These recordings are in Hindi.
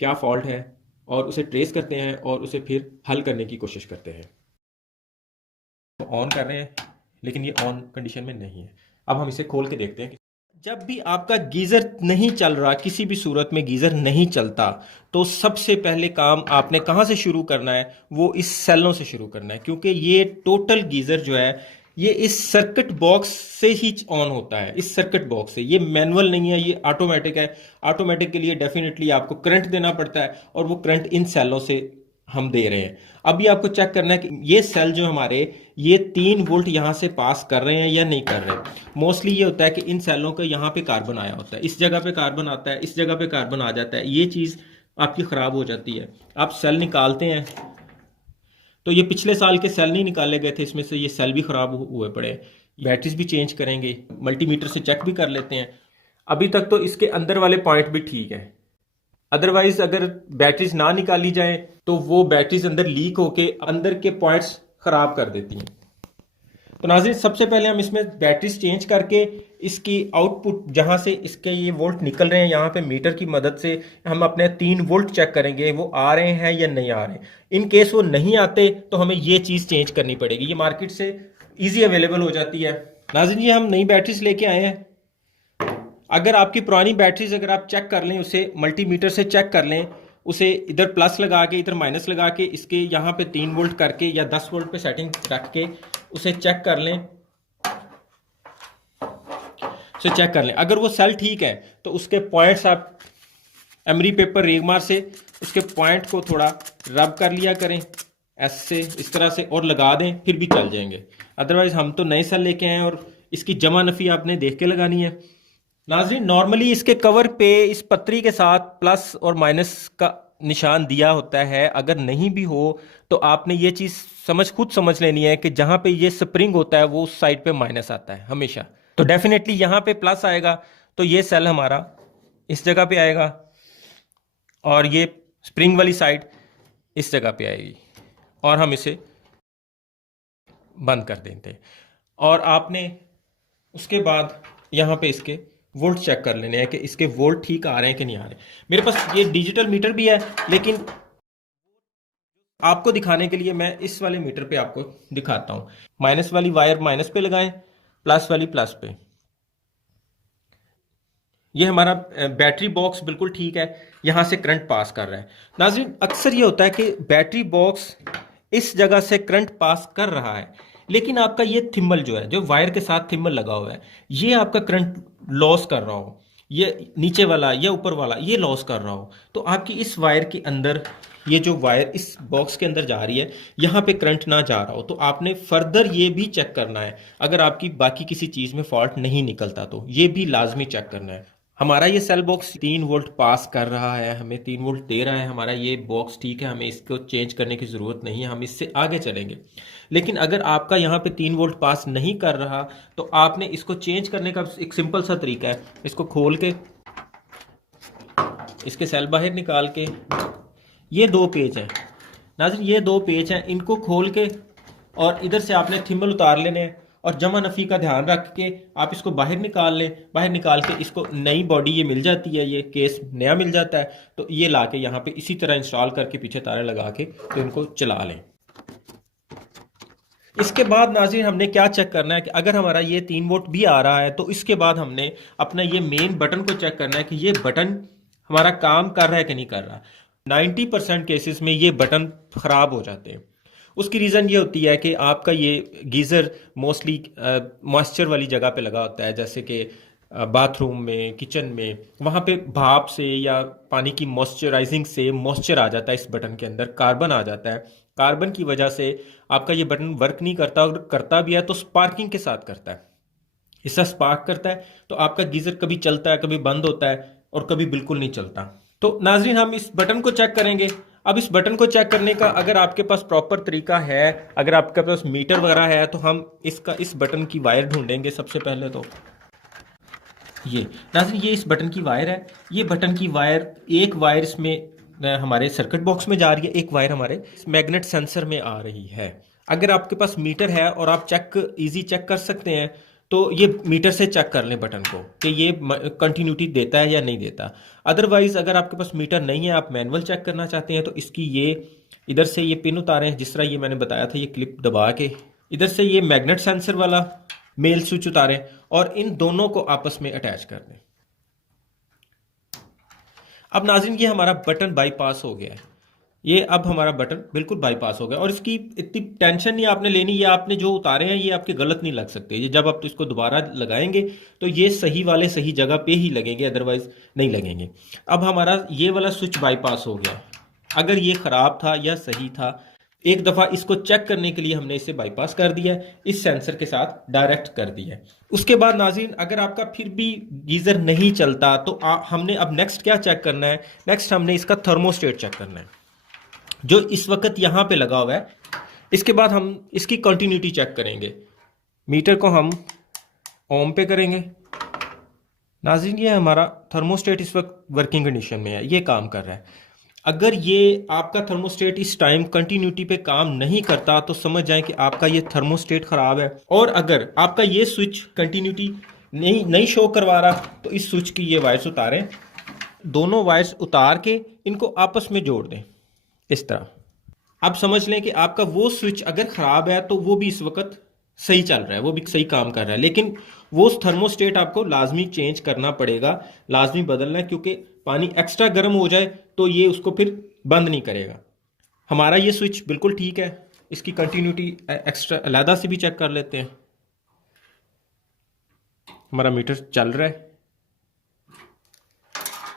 क्या फॉल्ट है, और उसे ट्रेस करते हैं और उसे फिर हल करने की कोशिश करते हैं। ऑन कर रहे हैं, लेकिन ये ऑन कंडीशन में नहीं है। अब हम इसे खोल के देखते हैं। जब भी आपका गीज़र नहीं चल रहा, किसी भी सूरत में गीज़र नहीं चलता, तो सबसे पहले काम आपने कहाँ से शुरू करना है, वो इस सेलों से शुरू करना है, क्योंकि ये टोटल गीज़र जो है ये इस सर्किट बॉक्स से ही ऑन होता है। इस सर्किट बॉक्स से, ये मैनुअल नहीं है, ये ऑटोमेटिक है। ऑटोमेटिक के लिए डेफिनेटली आपको करंट देना पड़ता है, और वो करंट इन सेलों से हम दे रहे हैं। अभी आपको चेक करना है कि ये सेल जो हमारे, ये 3 वोल्ट यहाँ से पास कर रहे हैं या नहीं कर रहे। मोस्टली ये होता है कि इन सेलों के यहाँ पे कार्बन आया होता है, इस जगह पे कार्बन आता है, इस जगह पे कार्बन आ जाता है, ये चीज़ आपकी ख़राब हो जाती है। आप सेल निकालते हैं तो ये पिछले साल के सेल नहीं निकाले गए थे, इसमें से ये सेल भी ख़राब हुए पड़े। बैटरीज भी चेंज करेंगे, मल्टीमीटर से चेक भी कर लेते हैं। अभी तक तो इसके अंदर वाले पॉइंट भी ठीक है, अदरवाइज अगर बैटरीज ना निकाली जाए तो वो बैटरीज अंदर लीक होके अंदर के पॉइंट्स खराब कर देती हैं। तो नाज़रीन, सबसे पहले हम इसमें बैटरीज चेंज करके इसकी आउटपुट जहां से इसके ये वोल्ट निकल रहे हैं, यहाँ पे मीटर की मदद से हम अपने 3 वोल्ट चेक करेंगे वो आ रहे हैं या नहीं आ रहे। इन केस वो नहीं आते तो हमें ये चीज़ चेंज करनी पड़ेगी। ये मार्केट से ईजी अवेलेबल हो जाती है। नाज़रीन, ये हम नई बैटरीज लेके आए हैं। अगर आपकी पुरानी बैटरीज अगर आप चेक कर लें, उसे मल्टीमीटर से चेक कर लें, उसे इधर प्लस लगा के इधर माइनस लगा के इसके यहाँ पे 3 वोल्ट करके या 10 वोल्ट पे सेटिंग रख के उसे चेक कर लें, उसे चेक कर लें। अगर वो सेल ठीक है तो उसके पॉइंट्स आप एमरी पेपर रेगमार से उसके पॉइंट को थोड़ा रब कर लिया करें ऐसे, इस तरह से, और लगा दें, फिर भी चल जाएंगे। अदरवाइज हम तो नए सेल लेके आए हैं और इसकी जमा नफ़ी आपने देख के लगानी है। नाज़रीन, नॉर्मली इसके कवर पे इस पत्री के साथ प्लस और माइनस का निशान दिया होता है। अगर नहीं भी हो तो आपने ये चीज़ खुद समझ लेनी है कि जहाँ पे ये स्प्रिंग होता है वो उस साइड पे माइनस आता है हमेशा। तो डेफिनेटली यहाँ पे प्लस आएगा तो ये सेल हमारा इस जगह पे आएगा, और ये स्प्रिंग वाली साइड इस जगह पे आएगी, और हम इसे बंद कर देते हैं। और आपने उसके बाद यहाँ पे इसके वोल्ट चेक कर लेने हैं कि इसके वोल्ट ठीक आ रहे हैं कि नहीं आ रहे। मेरे पास ये डिजिटल मीटर भी है, लेकिन आपको दिखाने के लिए मैं इस वाले मीटर पे आपको दिखाता हूँ। माइनस वाली वायर माइनस पे लगाएं, प्लस वाली प्लस पे। ये हमारा बैटरी बॉक्स बिल्कुल ठीक है, यहाँ से करंट पास कर रहा है। नाज़रीन, अक्सर ये होता है कि बैटरी बॉक्स इस जगह से करंट पास कर रहा है, लेकिन आपका ये थिम्बल जो है, जो वायर के साथ थिम्बल लगा हुआ है, ये आपका करंट लॉस कर रहा हो, ये नीचे वाला या ऊपर वाला ये लॉस कर रहा हो, तो आपकी इस वायर के अंदर, ये जो वायर इस बॉक्स के अंदर जा रही है, यहाँ पे करंट ना जा रहा हो, तो आपने फर्दर ये भी चेक करना है। अगर आपकी बाकी किसी चीज़ में फॉल्ट नहीं निकलता तो ये भी लाजमी चेक करना है। हमारा ये सेल बॉक्स 3 वोल्ट पास कर रहा है, हमें 3 वोल्ट दे रहा है, हमारा ये बॉक्स ठीक है, हमें इसको चेंज करने की ज़रूरत नहीं है, हम इससे आगे चलेंगे। लेकिन अगर आपका यहाँ पे 3 वोल्ट पास नहीं कर रहा तो आपने इसको चेंज करने का एक सिंपल सा तरीका है। इसको खोल के इसके सेल बाहर निकाल के, ये 2 पेज हैं नाज़रीन, ये 2 पेज हैं, इनको खोल के और इधर से आपने थिम्बल उतार लेने हैं, और जमा नफ़ी का ध्यान रख के आप इसको बाहर निकाल लें। बाहर निकाल के इसको नई बॉडी ये मिल जाती है, ये केस नया मिल जाता है, तो ये ला के यहाँ पे इसी तरह इंस्टॉल करके पीछे तारे लगा के तो इनको चला लें। इसके बाद नाज़रीन, हमने क्या चेक करना है कि अगर हमारा ये 3 वोल्ट भी आ रहा है तो इसके बाद हमने अपना ये मेन बटन को चेक करना है कि ये बटन हमारा काम कर रहा है कि नहीं कर रहा। 90% केसेस में ये बटन ख़राब हो जाते हैं। उसकी रीज़न ये होती है कि आपका ये गीज़र मोस्टली मॉइस्चर वाली जगह पे लगा होता है, जैसे कि बाथरूम में, किचन में, वहाँ पे भाप से या पानी की मॉइस्चराइजिंग से मॉइस्चर आ जाता है इस बटन के अंदर, कार्बन आ जाता है। कार्बन की वजह से आपका ये बटन वर्क नहीं करता, और करता भी है तो स्पार्किंग के साथ करता है। इससे स्पार्क करता है तो आपका गीज़र कभी चलता है, कभी बंद होता है, और कभी बिल्कुल नहीं चलता। तो नाजरीन, हम इस बटन को चेक करेंगे। अब इस बटन को चेक करने का अगर आपके पास प्रॉपर तरीका है, अगर आपके पास मीटर वगैरह है, तो हम इस बटन की वायर ढूंढेंगे सबसे पहले। तो ये नाज़रीन, ये इस बटन की वायर है। ये बटन की वायर, एक वायर इसमें हमारे सर्किट बॉक्स में जा रही है, एक वायर हमारे मैग्नेट सेंसर में आ रही है। अगर आपके पास मीटर है और आप इजी चेक कर सकते हैं तो ये मीटर से चेक कर लें बटन को कि ये कंटिन्यूटी देता है या नहीं देता। अदरवाइज अगर आपके पास मीटर नहीं है, आप मैनुअल चेक करना चाहते हैं, तो इसकी ये इधर से ये पिन उतारें, जिस तरह ये मैंने बताया था, ये क्लिप दबा के इधर से ये मैग्नेट सेंसर वाला मेल स्विच उतारें और इन दोनों को आपस में अटैच कर दें। अब नाज़रीन ये हमारा बटन बाईपास हो गया है। ये अब हमारा बटन बिल्कुल बाईपास हो गया और इसकी इतनी टेंशन नहीं आपने लेनी। ये आपने जो उतारे हैं ये आपके गलत नहीं लग सकते। ये जब आप इसको दोबारा लगाएंगे तो ये सही वाले सही जगह पे ही लगेंगे, अदरवाइज नहीं लगेंगे। अब हमारा ये वाला स्विच बाईपास हो गया। अगर ये ख़राब था या सही था, एक दफ़ा इसको चेक करने के लिए हमने इसे बाईपास कर दिया, इस सेंसर के साथ डायरेक्ट कर दिया। उसके बाद नाज़रीन अगर आपका फिर भी गीज़र नहीं चलता तो हमने अब नेक्स्ट क्या चेक करना है? नेक्स्ट हमने इसका थर्मोस्टेट चेक करना है जो इस वक्त यहाँ पे लगा हुआ है। इसके बाद हम इसकी कंटिन्यूटी चेक करेंगे। मीटर को हम ओम पे करेंगे। नाज़रीन ये हमारा थर्मोस्टेट इस वक्त वर्किंग कंडीशन में है, ये काम कर रहा है। अगर ये आपका थर्मोस्टेट इस टाइम कंटिन्यूटी पे काम नहीं करता तो समझ जाएं कि आपका ये थर्मोस्टेट ख़राब है। और अगर आपका ये स्विच कंटिन्यूटी नहीं शो करवा रहा तो इस स्विच की ये वायर्स उतारें, दोनों वायर्स उतार के इनको आपस में जोड़ दें इस तरह। अब समझ लें कि आपका वो स्विच अगर ख़राब है तो वो भी इस वक्त सही चल रहा है, वो भी सही काम कर रहा है, लेकिन वो थर्मोस्टेट आपको लाजमी चेंज करना पड़ेगा, लाजमी बदलना है, क्योंकि पानी एक्स्ट्रा गर्म हो जाए तो ये उसको फिर बंद नहीं करेगा। हमारा ये स्विच बिल्कुल ठीक है। इसकी कंटिन्यूटी एक्स्ट्रा अलहदा से भी चेक कर लेते हैं। हमारा मीटर चल रहा है।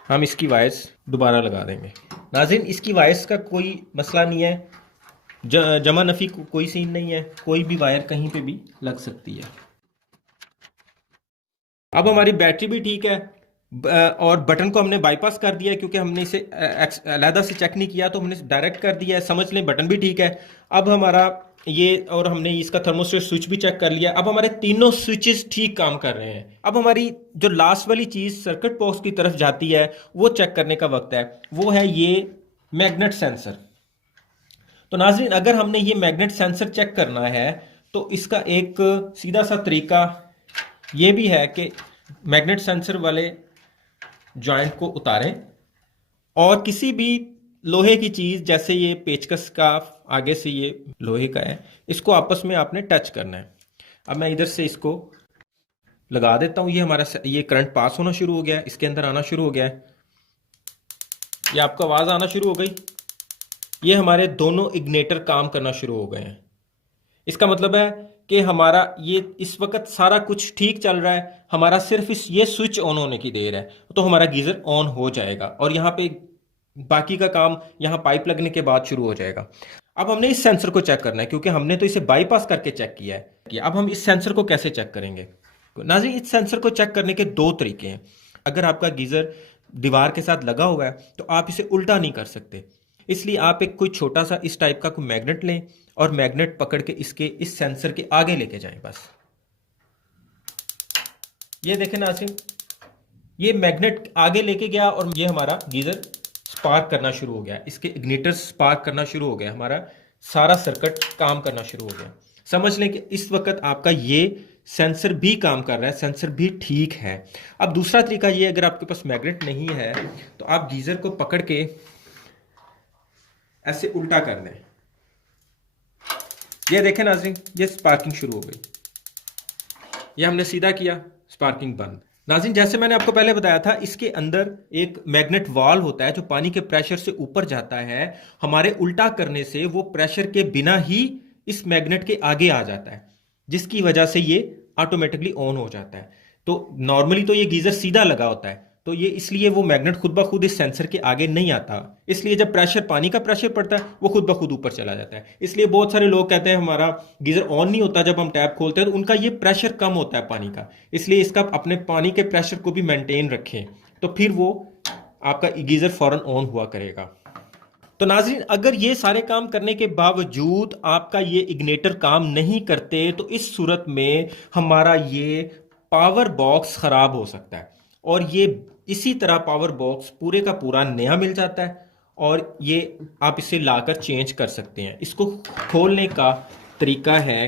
हम इसकी वायर्स दोबारा लगा देंगे। नाज़रीन इसकी वायर्स का कोई मसला नहीं है, जमा नफ़ी कोई सीन नहीं है, कोई भी वायर कहीं पे भी लग सकती है। अब हमारी बैटरी भी ठीक है और बटन को हमने बाईपास कर दिया है, क्योंकि हमने इसे अलहदा से चेक नहीं किया तो हमने डायरेक्ट कर दिया है। समझ लें बटन भी ठीक है। अब हमारा ये और हमने इसका थर्मोस्टेट स्विच भी चेक कर लिया। अब हमारे तीनों स्विचेस ठीक काम कर रहे हैं। अब हमारी जो लास्ट वाली चीज़ सर्किट बॉक्स की तरफ जाती है वो चेक करने का वक्त है, वो है ये मैग्नेट सेंसर। तो नाज़रीन अगर हमने ये मैग्नेट सेंसर चेक करना है तो इसका एक सीधा सा तरीका ये भी है कि मैग्नेट सेंसर वाले जॉइंट को उतारें और किसी भी लोहे की चीज़, जैसे ये पेचकस का आगे से ये लोहे का है, इसको आपस में आपने टच करना है। अब मैं इधर से इसको लगा देता हूँ। ये हमारा ये करंट पास होना शुरू हो गया है, इसके अंदर आना शुरू हो गया है। ये आपको आवाज़ आना शुरू हो गई। ये हमारे दोनों इग्नेटर काम करना शुरू हो गए हैं। इसका मतलब है कि हमारा ये इस वक्त सारा कुछ ठीक चल रहा है। हमारा सिर्फ ये स्विच ऑन होने की देर है तो हमारा गीज़र ऑन हो जाएगा और यहाँ पे बाकी का काम यहाँ पाइप लगने के बाद शुरू हो जाएगा। अब हमने इस सेंसर को चेक करना है, क्योंकि हमने तो इसे बाईपास करके चेक किया है। अब हम इस सेंसर को कैसे चेक करेंगे? नाज़रीन इस सेंसर को चेक करने के दो तरीके हैं। अगर आपका गीज़र दीवार के साथ लगा हुआ है तो आप इसे उल्टा नहीं कर सकते, इसलिए आप एक कोई छोटा सा इस टाइप का कोई मैग्नेट लें और मैग्नेट पकड़ के इसके इस सेंसर के आगे लेके जाएं। बस ये देखें नाज़रीन, ये मैग्नेट आगे लेके गया और ये हमारा गीज़र स्पार्क करना शुरू हो गया। इसके इग्निटर स्पार्क करना शुरू हो गया, हमारा सारा सर्किट काम करना शुरू हो गया। समझ लें कि इस वक्त आपका ये सेंसर भी काम कर रहा है, सेंसर भी ठीक है। अब दूसरा तरीका ये, अगर आपके पास मैग्नेट नहीं है तो आप गीज़र को पकड़ के ऐसे उल्टा कर दें। ये देखें नाज़रीन, ये स्पार्किंग शुरू हो गई। ये हमने सीधा किया, स्पार्किंग बंद। नाज़रीन जैसे मैंने आपको पहले बताया था, इसके अंदर एक मैग्नेट वाल्व होता है जो पानी के प्रेशर से ऊपर जाता है। हमारे उल्टा करने से वो प्रेशर के बिना ही इस मैग्नेट के आगे आ जाता है, जिसकी वजह से ये ऑटोमेटिकली ऑन हो जाता है। तो नॉर्मली तो ये गीज़र सीधा लगा होता है, तो ये इसलिए वो मैग्नेट खुद ब खुद इस सेंसर के आगे नहीं आता। इसलिए जब प्रेशर, पानी का प्रेशर पड़ता है, वो खुद ब खुद ऊपर चला जाता है। इसलिए बहुत सारे लोग कहते हैं हमारा गीज़र ऑन नहीं होता जब हम टैप खोलते हैं, तो उनका ये प्रेशर कम होता है पानी का। इसलिए इसका अपने पानी के प्रेशर को भी मेंटेन रखें, तो फिर वो आपका गीज़र फ़ौरन ऑन हुआ करेगा। तो नाज़रीन अगर ये सारे काम करने के बावजूद आपका ये इग्नेटर काम नहीं करते तो इस सूरत में हमारा ये पावर बॉक्स ख़राब हो सकता है और ये इसी तरह पावर बॉक्स पूरे का पूरा नया मिल जाता है और ये आप इसे लाकर चेंज कर सकते हैं। इसको खोलने का तरीका है,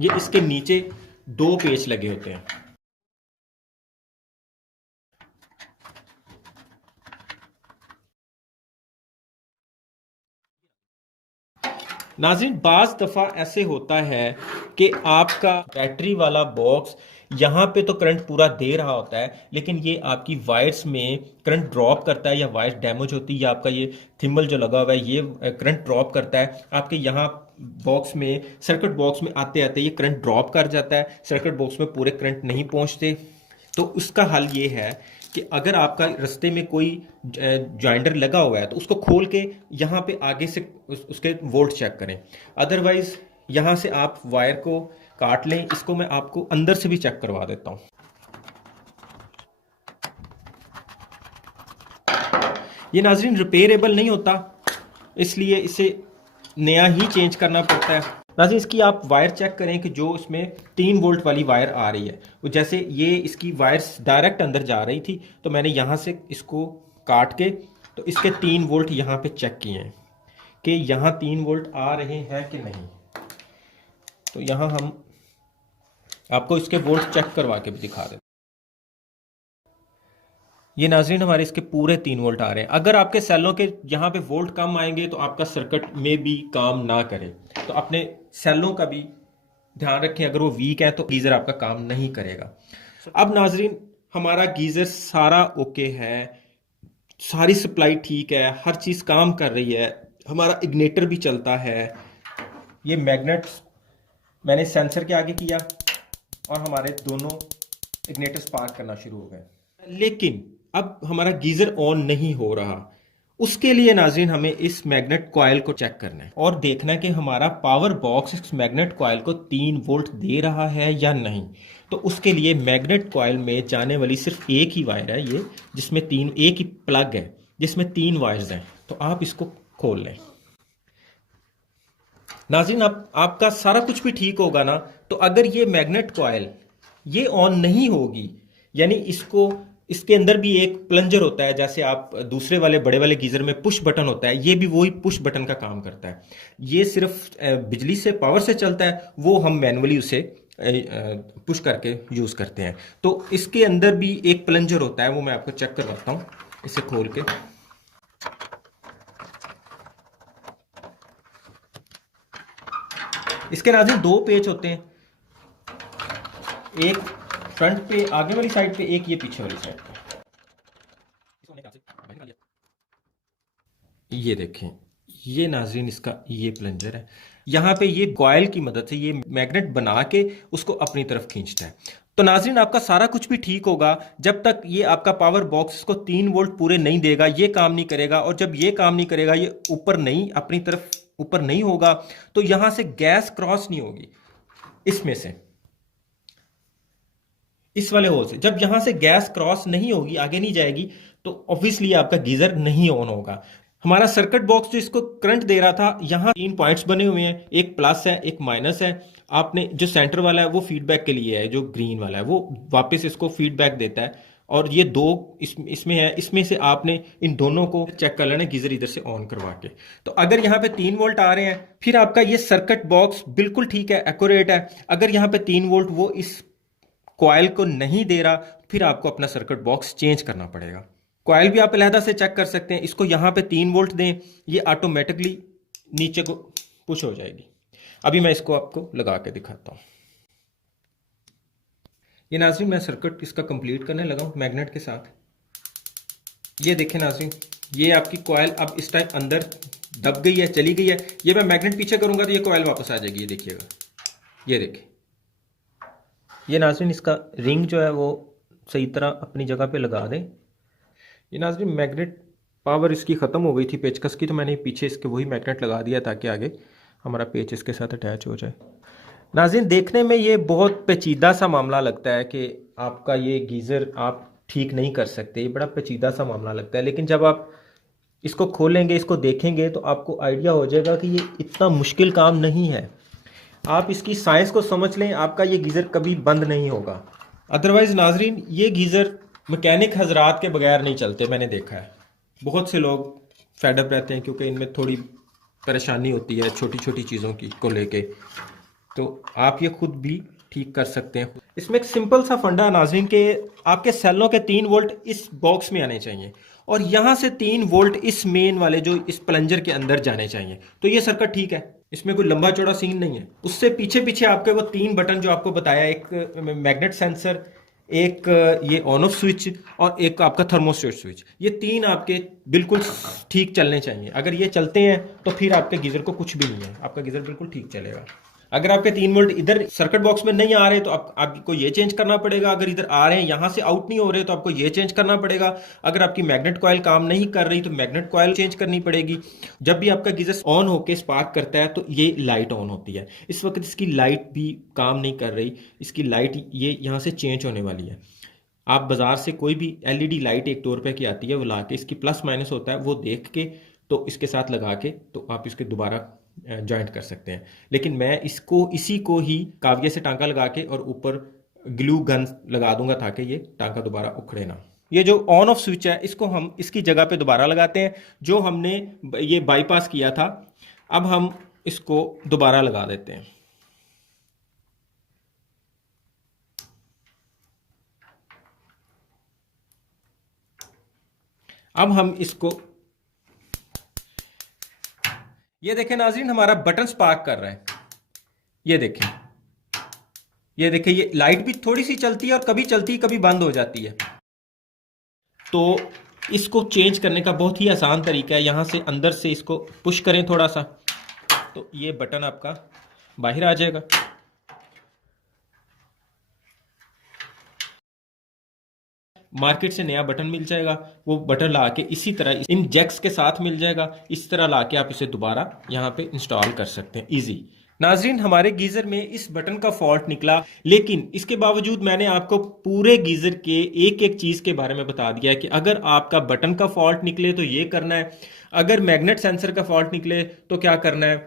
ये इसके नीचे 2 पेच लगे होते हैं। नाज़रीन, बाज़ दफ़ा ऐसे होता है कि आपका बैटरी वाला बॉक्स यहाँ पे तो करंट पूरा दे रहा होता है, लेकिन ये आपकी वायर्स में करंट ड्रॉप करता है, या वायर डैमेज होती है, या आपका ये थिम्बल जो लगा हुआ है ये करंट ड्रॉप करता है आपके यहाँ बॉक्स में, सर्किट बॉक्स में आते आते ये करंट ड्रॉप कर जाता है, सर्किट बॉक्स में पूरे करंट नहीं पहुँचते। तो उसका हल ये है कि अगर आपका रास्ते में कोई जॉइंडर लगा हुआ है तो उसको खोल के यहाँ पे आगे से उसके वोल्ट चेक करें। अदरवाइज यहाँ से आप वायर को काट लें। इसको मैं आपको अंदर से भी चेक करवा देता हूँ। ये नाजरीन रिपेयरेबल नहीं होता, इसलिए इसे नया ही चेंज करना पड़ता है। नाज़रीन, इसकी आप वायर चेक करें कि जो इसमें 3 वोल्ट वाली वायर आ रही है, वो जैसे ये इसकी वायर्स डायरेक्ट अंदर जा रही थी, तो मैंने यहाँ से इसको काट के तो इसके 3 वोल्ट यहाँ पे चेक किए हैं कि यहाँ 3 वोल्ट आ रहे हैं कि नहीं। तो यहाँ हम आपको इसके वोल्ट चेक करवा के भी दिखा दें। ये नाज़रीन हमारे इसके पूरे 3 वोल्ट आ रहे हैं। अगर आपके सेलों के यहाँ पे वोल्ट कम आएंगे तो आपका सर्किट में भी काम ना करे, तो अपने सेलों का भी ध्यान रखें। अगर वो वीक है तो गीज़र आपका काम नहीं करेगा। अब नाज़रीन, हमारा गीज़र सारा ओके है, सारी सप्लाई ठीक है, हर चीज़ काम कर रही है, हमारा इग्नेटर भी चलता है। ये मैग्नेट मैंने सेंसर के आगे किया और हमारे दोनों इग्नेटर स्पार्क करना शुरू हो गए, लेकिन अब हमारा गीज़र ऑन नहीं हो रहा। उसके लिए नाज़रीन हमें इस मैग्नेट कॉइल को चेक करना है और देखना है कि हमारा पावर बॉक्स इस मैग्नेट कॉइल को 3 वोल्ट दे रहा है या नहीं। तो उसके लिए मैग्नेट कॉइल में जाने वाली सिर्फ एक ही वायर है, ये जिसमें एक ही प्लग है जिसमें 3 वायर्स हैं। तो आप इसको खोल लें। नाज़रीन, आपका सारा कुछ भी ठीक होगा ना, तो अगर ये मैग्नेट कॉइल ये ऑन नहीं होगी, यानी इसके अंदर भी एक प्लंजर होता है, जैसे आप दूसरे वाले बड़े वाले गीजर में पुश बटन होता है, ये भी वही पुश बटन का काम करता है। ये सिर्फ बिजली से, पावर से चलता है, वो हम मैनुअली उसे पुश करके यूज करते हैं। तो इसके अंदर भी एक प्लंजर होता है, वो मैं आपको चेक करवाता हूँ इसे खोल के। इसके नाज़रीन 2 पेच होते हैं, एक फ्रंट पे आगे वाली साइड पे, एक ये पीछे वाली साइड पे। ये देखें, ये नाज़रीन इसका ये प्लंजर है। यहाँ पे ये कॉइल की मदद से ये मैग्नेट बना के उसको अपनी तरफ खींचता है। तो नाज़रीन, आपका सारा कुछ भी ठीक होगा जब तक ये आपका पावर बॉक्स इसको 3 वोल्ट पूरे नहीं देगा, ये काम नहीं करेगा। और जब ये काम नहीं करेगा, ये ऊपर नहीं, अपनी तरफ ऊपर नहीं होगा, तो यहां से गैस क्रॉस नहीं होगी इसमें से, इस वाले होल से। जब यहां से गैस क्रॉस नहीं होगी, आगे नहीं जाएगी, तो ऑब्वियसली आपका गीजर नहीं ऑन होगा। हमारा सर्किट बॉक्स जो इसको करंट दे रहा था, यहाँ 3 पॉइंट्स बने हुए हैं, एक प्लस है एक माइनस है। आपने जो सेंटर वाला है वो फीडबैक के लिए है, जो ग्रीन वाला है वो वापस इसको फीडबैक देता है। और ये 2 इसमें है, इसमें से आपने इन दोनों को चेक कर लेना गीजर इधर से ऑन करवा के। तो अगर यहाँ पे 3 वोल्ट आ रहे हैं, फिर आपका ये सर्किट बॉक्स बिल्कुल ठीक है, एक्यूरेट है। अगर यहाँ पे 3 वोल्ट वो इस कॉइल को नहीं दे रहा, फिर आपको अपना सर्किट बॉक्स चेंज करना पड़ेगा। कॉइल भी आप अलहदा से चेक कर सकते हैं। इसको यहाँ पे 3 वोल्ट दें, ये ऑटोमेटिकली नीचे को पुश हो जाएगी। अभी मैं इसको आपको लगा के दिखाता हूँ। ये नाज़रीन, मैं सर्किट इसका कंप्लीट करने लगा हूँ मैग्नेट के साथ। ये देखें नाज़रीन, ये आपकी कॉइल अब इस टाइम अंदर दब गई है, चली गई है। ये मैं मैग्नेट पीछे करूँगा तो ये कॉइल वापस आ जाएगी। ये देखिएगा, ये देखें। ये नाज़रीन, इसका रिंग जो है वो सही तरह अपनी जगह पे लगा दें। ये नाज़रीन, मैग्नेट पावर इसकी ख़त्म हो गई थी पेचकस की, तो मैंने पीछे इसके वही मैग्नेट लगा दिया ताकि आगे हमारा पेच इसके साथ अटैच हो जाए। नाज़रीन, देखने में ये बहुत पेचीदा सा मामला लगता है कि आपका ये गीज़र आप ठीक नहीं कर सकते, ये बड़ा पेचीदा सा मामला लगता है। लेकिन जब आप इसको खोलेंगे, इसको देखेंगे, तो आपको आइडिया हो जाएगा कि ये इतना मुश्किल काम नहीं है। आप इसकी साइंस को समझ लें, आपका ये गीज़र कभी बंद नहीं होगा। अदरवाइज़ नाज़रीन, ये गीज़र मैकेनिक हजरात के बगैर नहीं चलते। मैंने देखा है बहुत से लोग फेडअप रहते हैं क्योंकि इनमें थोड़ी परेशानी होती है छोटी छोटी चीज़ों की को लेके। तो आप ये खुद भी ठीक कर सकते हैं। इसमें एक सिंपल सा फंडा नाज़रीन के आपके सेलों के 3 वोल्ट इस बॉक्स में आने चाहिए और यहाँ से 3 वोल्ट इस मेन वाले जो इस प्लंजर के अंदर जाने चाहिए। तो ये सर्किट ठीक है, इसमें कोई लंबा चौड़ा सीन नहीं है। उससे पीछे पीछे आपके वो 3 बटन जो आपको बताया, एक मैग्नेट सेंसर, एक ये ऑन ऑफ स्विच और एक आपका थर्मोस्टेट स्विच, ये 3 आपके बिल्कुल ठीक चलने चाहिए। अगर ये चलते हैं तो फिर आपके गीज़र को कुछ भी नहीं है, आपका गीज़र बिल्कुल ठीक चलेगा। अगर आपके 3 वोल्ट इधर सर्किट बॉक्स में नहीं आ रहे तो आपको ये चेंज करना पड़ेगा। अगर इधर आ रहे हैं, यहाँ से आउट नहीं हो रहे तो आपको ये चेंज करना पड़ेगा। अगर आपकी मैग्नेट कॉइल काम नहीं कर रही तो मैग्नेट कॉइल चेंज करनी पड़ेगी। जब भी आपका गीजर ऑन होकर स्पार्क करता है तो ये लाइट ऑन होती है। इस वक्त इसकी लाइट भी काम नहीं कर रही, इसकी लाइट ये यहाँ से चेंज होने वाली है। आप बाजार से कोई भी एलईडी लाइट 1 रुपए की आती है, वो ला के इसकी प्लस माइनस होता है, वो देख के तो इसके साथ लगा के तो आप इसके दोबारा जॉइंट कर सकते हैं। लेकिन मैं इसी को ही काविये से टांका लगा के और ऊपर ग्लू गन लगा दूंगा ताकि ये टांका दोबारा उखड़े ना। ये जो ऑन ऑफ स्विच है इसको हम इसकी जगह पे दोबारा लगाते हैं, जो हमने ये बाईपास किया था अब हम इसको दोबारा लगा देते हैं। अब हम इसको, ये देखें नाजरीन, हमारा बटन स्पार्क कर रहा है। ये देखें, ये देखें, ये लाइट भी थोड़ी सी चलती है और कभी चलती है कभी बंद हो जाती है। तो इसको चेंज करने का बहुत ही आसान तरीका है, यहां से अंदर से इसको पुश करें थोड़ा सा तो ये बटन आपका बाहर आ जाएगा। मार्केट से नया बटन मिल जाएगा, वो बटन ला के इसी तरह इन जैक्स के साथ मिल जाएगा। इस तरह ला के आप इसे दोबारा यहाँ पे इंस्टॉल कर सकते हैं इजी। नाजरीन, हमारे गीजर में इस बटन का फॉल्ट निकला, लेकिन इसके बावजूद मैंने आपको पूरे गीजर के एक एक चीज के बारे में बता दिया है कि अगर आपका बटन का फॉल्ट निकले तो ये करना है, अगर मैग्नेट सेंसर का फॉल्ट निकले तो क्या करना है,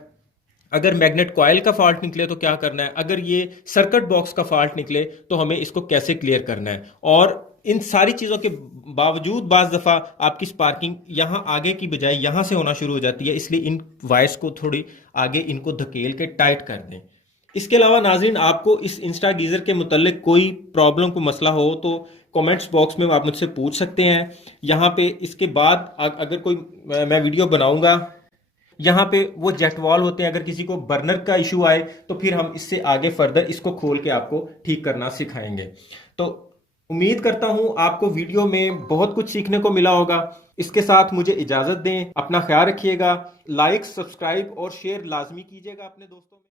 अगर मैग्नेट कॉइल का फॉल्ट निकले तो क्या करना है, अगर ये सर्किट बॉक्स का फॉल्ट निकले तो हमें इसको कैसे क्लियर करना है। और इन सारी चीज़ों के बावजूद बाज़ दफ़ा आपकी स्पार्किंग यहाँ आगे की बजाय यहाँ से होना शुरू हो जाती है, इसलिए इन वायर्स को थोड़ी आगे इनको धकेल के टाइट कर दें। इसके अलावा नाज़रीन, आपको इस इंस्टा गीज़र के मुतल्लिक कोई प्रॉब्लम, को मसला हो तो कमेंट्स बॉक्स में आप मुझसे पूछ सकते हैं। यहाँ पे इसके बाद अगर कोई मैं वीडियो बनाऊंगा, यहाँ पे वो जेट वॉल होते हैं, अगर किसी को बर्नर का इशू आए तो फिर हम इससे आगे फर्दर इसको खोल के आपको ठीक करना सिखाएंगे। तो उम्मीद करता हूं आपको वीडियो में बहुत कुछ सीखने को मिला होगा। इसके साथ मुझे इजाजत दें, अपना ख्याल रखिएगा, लाइक, सब्सक्राइब और शेयर लाजमी कीजिएगा अपने दोस्तों में।